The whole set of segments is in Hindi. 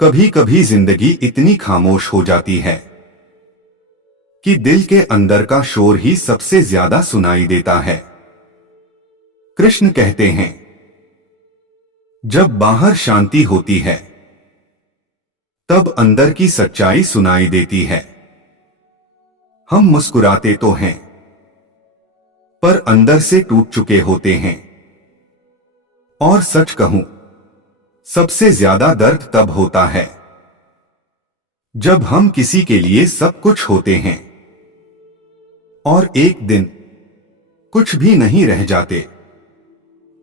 कभी कभी जिंदगी इतनी खामोश हो जाती है कि दिल के अंदर का शोर ही सबसे ज्यादा सुनाई देता है। कृष्ण कहते हैं, जब बाहर शांति होती है तब अंदर की सच्चाई सुनाई देती है। हम मुस्कुराते तो हैं पर अंदर से टूट चुके होते हैं। और सच कहूं, सबसे ज्यादा दर्द तब होता है जब हम किसी के लिए सब कुछ होते हैं और एक दिन कुछ भी नहीं रह जाते।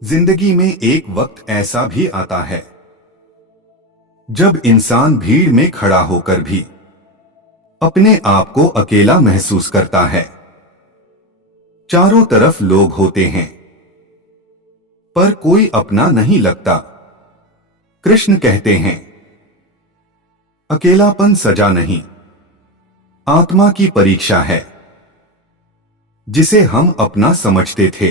जिंदगी में एक वक्त ऐसा भी आता है जब इंसान भीड़ में खड़ा होकर भी अपने आप को अकेला महसूस करता है। चारों तरफ लोग होते हैं पर कोई अपना नहीं लगता। कृष्ण कहते हैं, अकेलापन सजा नहीं, आत्मा की परीक्षा है। जिसे हम अपना समझते थे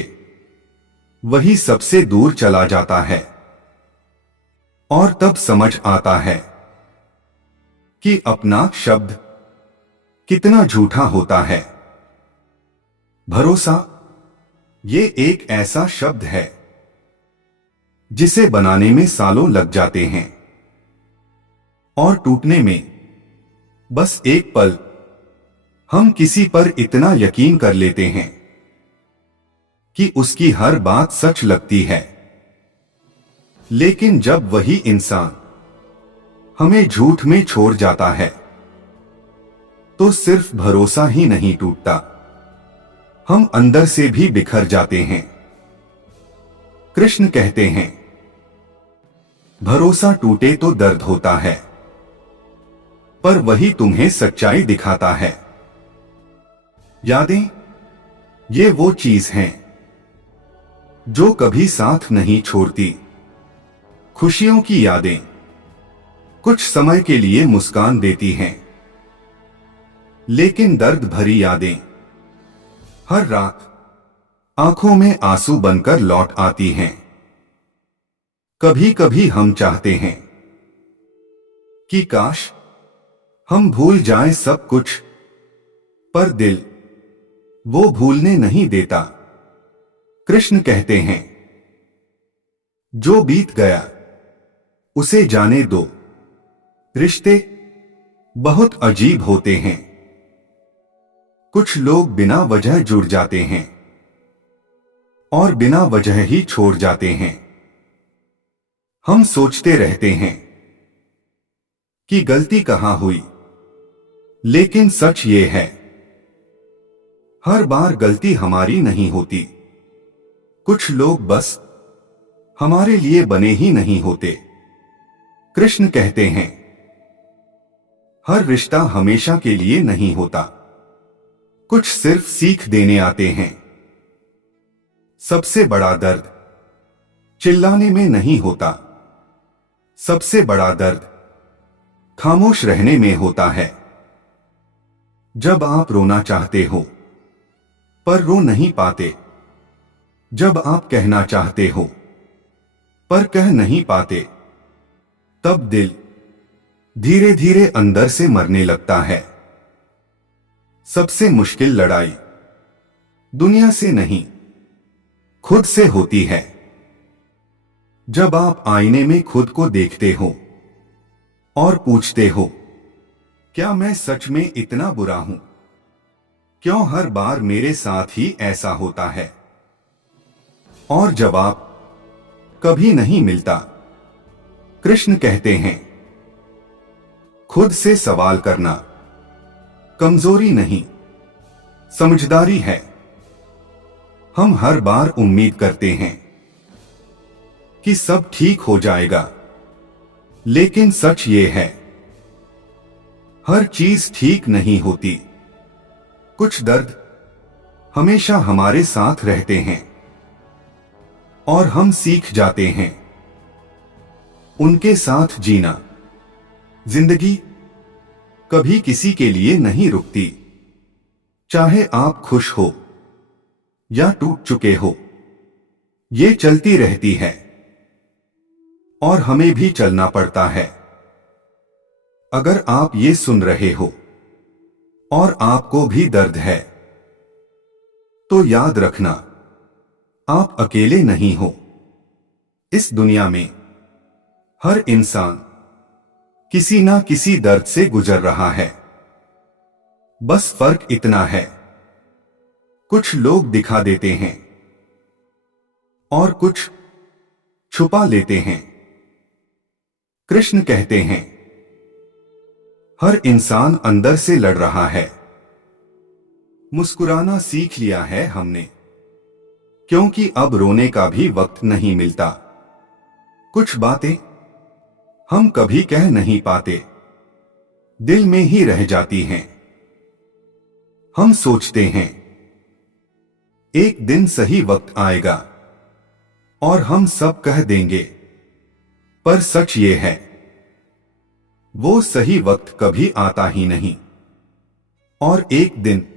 वही सबसे दूर चला जाता है और तब समझ आता है कि अपना शब्द कितना झूठा होता है। भरोसा ये एक ऐसा शब्द है जिसे बनाने में सालों लग जाते हैं और टूटने में बस एक पल। हम किसी पर इतना यकीन कर लेते हैं कि उसकी हर बात सच लगती है, लेकिन जब वही इंसान हमें झूठ में छोड़ जाता है तो सिर्फ भरोसा ही नहीं टूटता, हम अंदर से भी बिखर जाते हैं। कृष्ण कहते हैं, भरोसा टूटे तो दर्द होता है पर वही तुम्हें सच्चाई दिखाता है। यादें ये वो चीज हैं जो कभी साथ नहीं छोड़ती। खुशियों की यादें कुछ समय के लिए मुस्कान देती हैं, लेकिन दर्द भरी यादें हर रात आंखों में आंसू बनकर लौट आती हैं। कभी कभी हम चाहते हैं कि काश हम भूल जाएं सब कुछ, पर दिल वो भूलने नहीं देता। कृष्ण कहते हैं, जो बीत गया उसे जाने दो। रिश्ते बहुत अजीब होते हैं। कुछ लोग बिना वजह जुड़ जाते हैं और बिना वजह ही छोड़ जाते हैं। हम सोचते रहते हैं कि गलती कहां हुई, लेकिन सच ये है, हर बार गलती हमारी नहीं होती। कुछ लोग बस हमारे लिए बने ही नहीं होते। कृष्ण कहते हैं, हर रिश्ता हमेशा के लिए नहीं होता, कुछ सिर्फ सीख देने आते हैं। सबसे बड़ा दर्द चिल्लाने में नहीं होता, सबसे बड़ा दर्द खामोश रहने में होता है। जब आप रोना चाहते हो पर रो नहीं पाते, जब आप कहना चाहते हो पर कह नहीं पाते, तब दिल धीरे धीरे अंदर से मरने लगता है। सबसे मुश्किल लड़ाई दुनिया से नहीं, खुद से होती है। जब आप आईने में खुद को देखते हो और पूछते हो, क्या मैं सच में इतना बुरा हूं? क्यों हर बार मेरे साथ ही ऐसा होता है? और जवाब कभी नहीं मिलता। कृष्ण कहते हैं, खुद से सवाल करना कमजोरी नहीं, समझदारी है। हम हर बार उम्मीद करते हैं कि सब ठीक हो जाएगा, लेकिन सच ये है, हर चीज ठीक नहीं होती। कुछ दर्द हमेशा हमारे साथ रहते हैं और हम सीख जाते हैं उनके साथ जीना। जिंदगी कभी किसी के लिए नहीं रुकती, चाहे आप खुश हो या टूट चुके हो, ये चलती रहती है और हमें भी चलना पड़ता है। अगर आप ये सुन रहे हो और आपको भी दर्द है, तो याद रखना, आप अकेले नहीं हो। इस दुनिया में हर इंसान किसी ना किसी दर्द से गुजर रहा है। बस फर्क इतना है, कुछ लोग दिखा देते हैं और कुछ छुपा लेते हैं। कृष्ण कहते हैं, हर इंसान अंदर से लड़ रहा है। मुस्कुराना सीख लिया है हमने, क्योंकि अब रोने का भी वक्त नहीं मिलता। कुछ बातें हम कभी कह नहीं पाते, दिल में ही रह जाती हैं। हम सोचते हैं एक दिन सही वक्त आएगा और हम सब कह देंगे, पर सच ये है, वो सही वक्त कभी आता ही नहीं। और एक दिन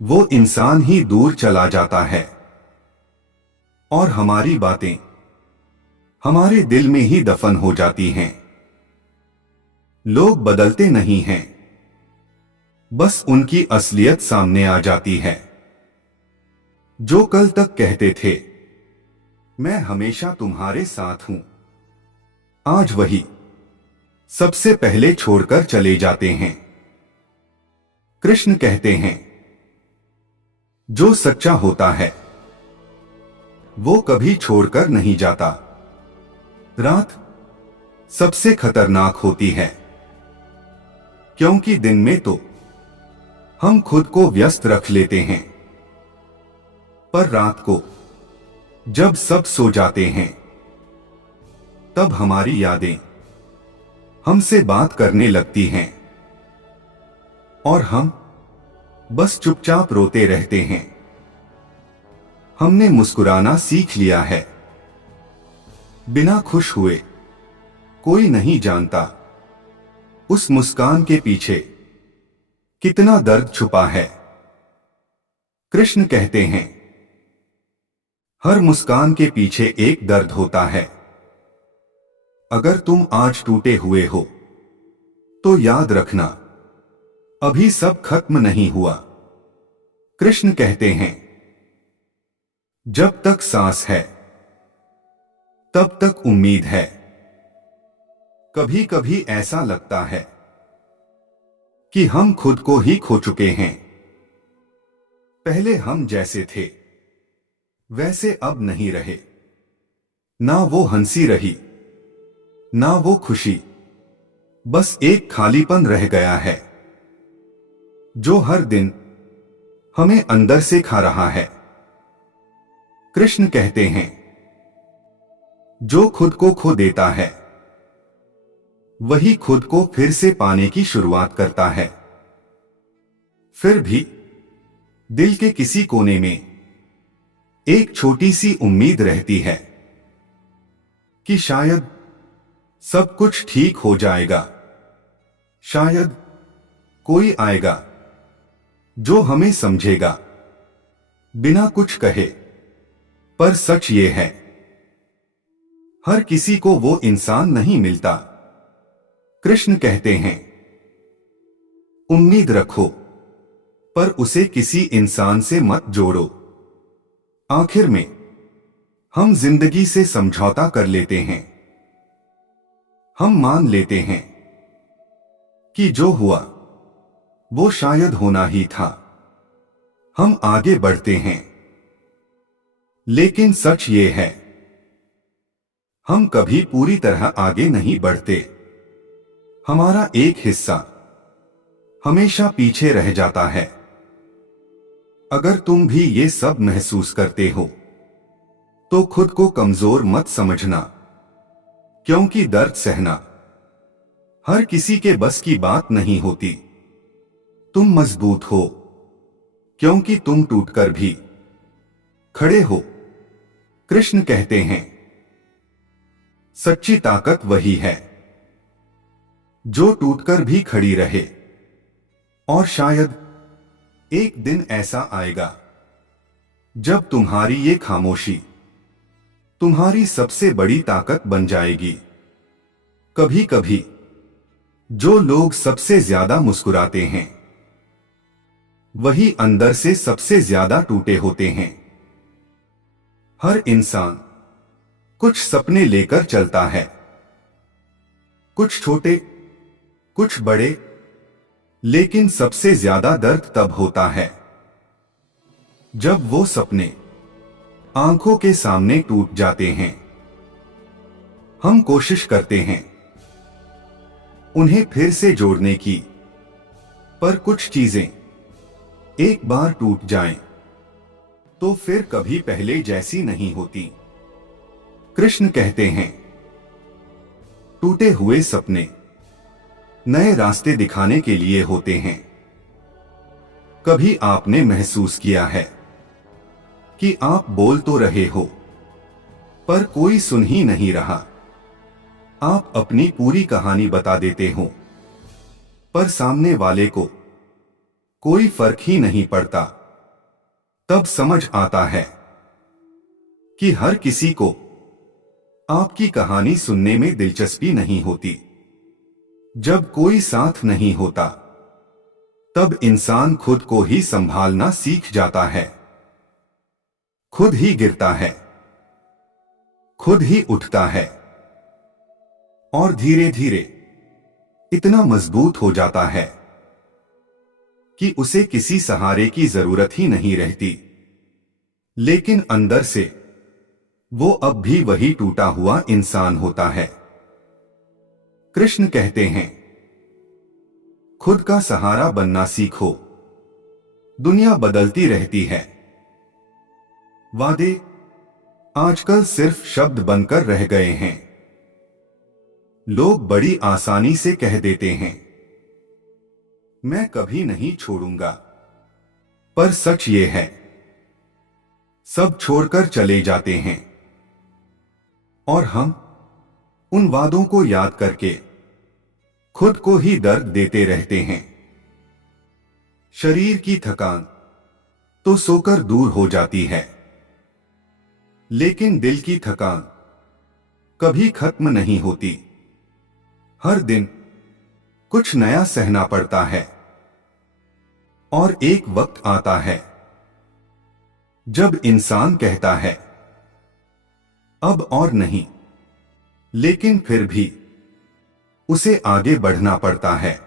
वो इंसान ही दूर चला जाता है और हमारी बातें हमारे दिल में ही दफन हो जाती हैं। लोग बदलते नहीं हैं, बस उनकी असलियत सामने आ जाती है। जो कल तक कहते थे मैं हमेशा तुम्हारे साथ हूं, आज वही सबसे पहले छोड़कर चले जाते हैं। कृष्ण कहते हैं, जो सच्चा होता है वो कभी छोड़कर नहीं जाता। रात सबसे खतरनाक होती है, क्योंकि दिन में तो हम खुद को व्यस्त रख लेते हैं, पर रात को जब सब सो जाते हैं, तब हमारी यादें हमसे बात करने लगती हैं और हम बस चुपचाप रोते रहते हैं। हमने मुस्कुराना सीख लिया है, बिना खुश हुए कोई नहीं जानता उस मुस्कान के पीछे कितना दर्द छुपा है। कृष्ण कहते हैं, हर मुस्कान के पीछे एक दर्द होता है। अगर तुम आज टूटे हुए हो, तो याद रखना, अभी सब खत्म नहीं हुआ। कृष्ण कहते हैं, जब तक सांस है तब तक उम्मीद है। कभी कभी ऐसा लगता है कि हम खुद को ही खो चुके हैं। पहले हम जैसे थे वैसे अब नहीं रहे। ना वो हंसी रही, ना वो खुशी, बस एक खालीपन रह गया है, जो हर दिन हमें अंदर से खा रहा है। कृष्ण कहते हैं, जो खुद को खो देता है वही खुद को फिर से पाने की शुरुआत करता है। फिर भी दिल के किसी कोने में एक छोटी सी उम्मीद रहती है कि शायद सब कुछ ठीक हो जाएगा। शायद कोई आएगा जो हमें समझेगा, बिना कुछ कहे। पर सच ये है, हर किसी को वो इंसान नहीं मिलता। कृष्ण कहते हैं, उम्मीद रखो, पर उसे किसी इंसान से मत जोड़ो। आखिर में हम जिंदगी से समझौता कर लेते हैं। हम मान लेते हैं कि जो हुआ वो शायद होना ही था। हम आगे बढ़ते हैं, लेकिन सच ये है, हम कभी पूरी तरह आगे नहीं बढ़ते। हमारा एक हिस्सा हमेशा पीछे रह जाता है। अगर तुम भी ये सब महसूस करते हो, तो खुद को कमजोर मत समझना, क्योंकि दर्द सहना हर किसी के बस की बात नहीं होती। तुम मजबूत हो, क्योंकि तुम टूटकर भी खड़े हो। कृष्ण कहते हैं, सच्ची ताकत वही है जो टूटकर भी खड़ी रहे। और शायद एक दिन ऐसा आएगा जब तुम्हारी ये खामोशी तुम्हारी सबसे बड़ी ताकत बन जाएगी। कभी कभी जो लोग सबसे ज्यादा मुस्कुराते हैं वही अंदर से सबसे ज्यादा टूटे होते हैं। हर इंसान कुछ सपने लेकर चलता है, कुछ छोटे, कुछ बड़े, लेकिन सबसे ज्यादा दर्द तब होता है जब वो सपने आंखों के सामने टूट जाते हैं। हम कोशिश करते हैं उन्हें फिर से जोड़ने की, पर कुछ चीजें एक बार टूट जाएं, तो फिर कभी पहले जैसी नहीं होती। कृष्ण कहते हैं, टूटे हुए सपने नए रास्ते दिखाने के लिए होते हैं। कभी आपने महसूस किया है कि आप बोल तो रहे हो, पर कोई सुन ही नहीं रहा। आप अपनी पूरी कहानी बता देते हो, पर सामने वाले को कोई फर्क ही नहीं पड़ता। तब समझ आता है कि हर किसी को आपकी कहानी सुनने में दिलचस्पी नहीं होती। जब कोई साथ नहीं होता, तब इंसान खुद को ही संभालना सीख जाता है। खुद ही गिरता है, खुद ही उठता है, और धीरे धीरे इतना मजबूत हो जाता है कि उसे किसी सहारे की जरूरत ही नहीं रहती। लेकिन अंदर से वो अब भी वही टूटा हुआ इंसान होता है। कृष्ण कहते हैं, खुद का सहारा बनना सीखो। दुनिया बदलती रहती है। वादे आजकल सिर्फ शब्द बनकर रह गए हैं। लोग बड़ी आसानी से कह देते हैं, मैं कभी नहीं छोड़ूंगा, पर सच ये है, सब छोड़कर चले जाते हैं। और हम उन वादों को याद करके खुद को ही दर्द देते रहते हैं। शरीर की थकान तो सोकर दूर हो जाती है, लेकिन दिल की थकान कभी खत्म नहीं होती। हर दिन कुछ नया सहना पड़ता है, और एक वक्त आता है जब इंसान कहता है, अब और नहीं, लेकिन फिर भी उसे आगे बढ़ना पड़ता है।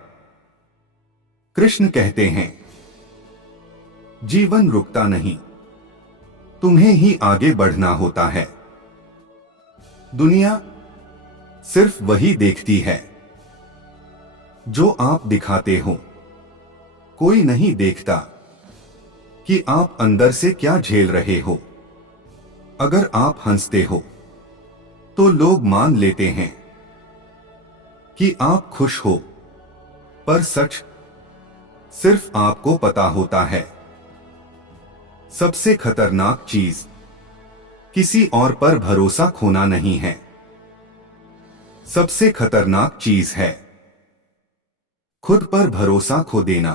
कृष्ण कहते हैं, जीवन रुकता नहीं, तुम्हें ही आगे बढ़ना होता है। दुनिया सिर्फ वही देखती है जो आप दिखाते हो। कोई नहीं देखता कि आप अंदर से क्या झेल रहे हो। अगर आप हंसते हो तो लोग मान लेते हैं कि आप खुश हो, पर सच सिर्फ आपको पता होता है। सबसे खतरनाक चीज किसी और पर भरोसा खोना नहीं है। सबसे खतरनाक चीज है खुद पर भरोसा खो देना।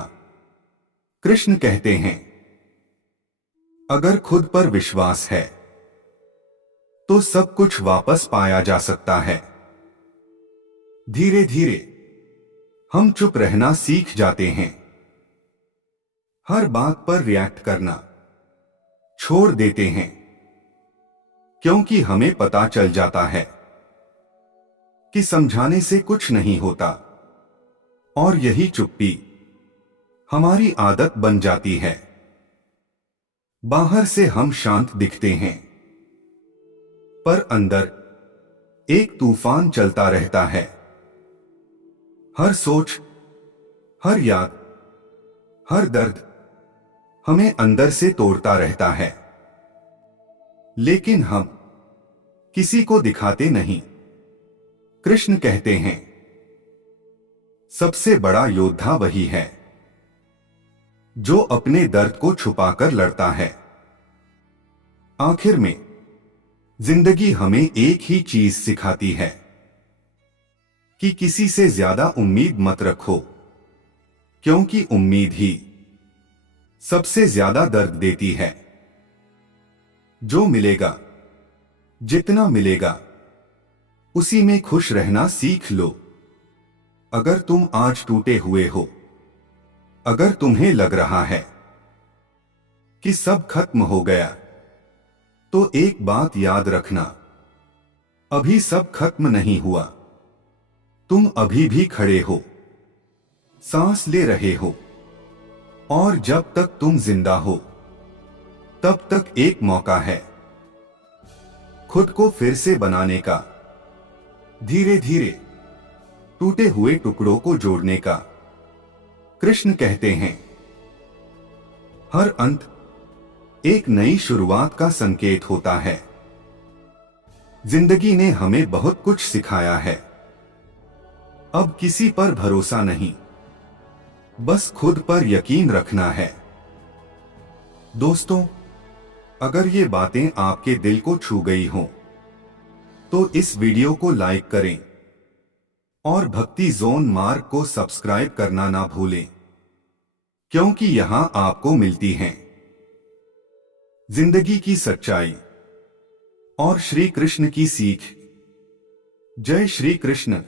कृष्ण कहते हैं, अगर खुद पर विश्वास है तो सब कुछ वापस पाया जा सकता है। धीरे धीरे हम चुप रहना सीख जाते हैं। हर बात पर रिएक्ट करना छोड़ देते हैं, क्योंकि हमें पता चल जाता है कि समझाने से कुछ नहीं होता, और यही चुप्पी हमारी आदत बन जाती है। बाहर से हम शांत दिखते हैं, पर अंदर एक तूफान चलता रहता है। हर सोच, हर याद, हर दर्द हमें अंदर से तोड़ता रहता है, लेकिन हम किसी को दिखाते नहीं। कृष्ण कहते हैं, सबसे बड़ा योद्धा वही है जो अपने दर्द को छुपाकर लड़ता है। आखिर में जिंदगी हमें एक ही चीज सिखाती है कि किसी से ज्यादा उम्मीद मत रखो, क्योंकि उम्मीद ही सबसे ज्यादा दर्द देती है। जो मिलेगा, जितना मिलेगा, उसी में खुश रहना सीख लो। अगर तुम आज टूटे हुए हो, अगर तुम्हें लग रहा है कि सब खत्म हो गया, तो एक बात याद रखना, अभी सब खत्म नहीं हुआ। तुम अभी भी खड़े हो, सांस ले रहे हो, और जब तक तुम जिंदा हो तब तक एक मौका है खुद को फिर से बनाने का, धीरे धीरे टूटे हुए टुकड़ों को जोड़ने का। कृष्ण कहते हैं, हर अंत एक नई शुरुआत का संकेत होता है। जिंदगी ने हमें बहुत कुछ सिखाया है। अब किसी पर भरोसा नहीं, बस खुद पर यकीन रखना है। दोस्तों, अगर ये बातें आपके दिल को छू गई हों, तो इस वीडियो को लाइक करें और भक्ति जोन मार्ग को सब्सक्राइब करना ना भूलें, क्योंकि यहां आपको मिलती हैं जिंदगी की सच्चाई और श्री कृष्ण की सीख। जय श्री कृष्ण।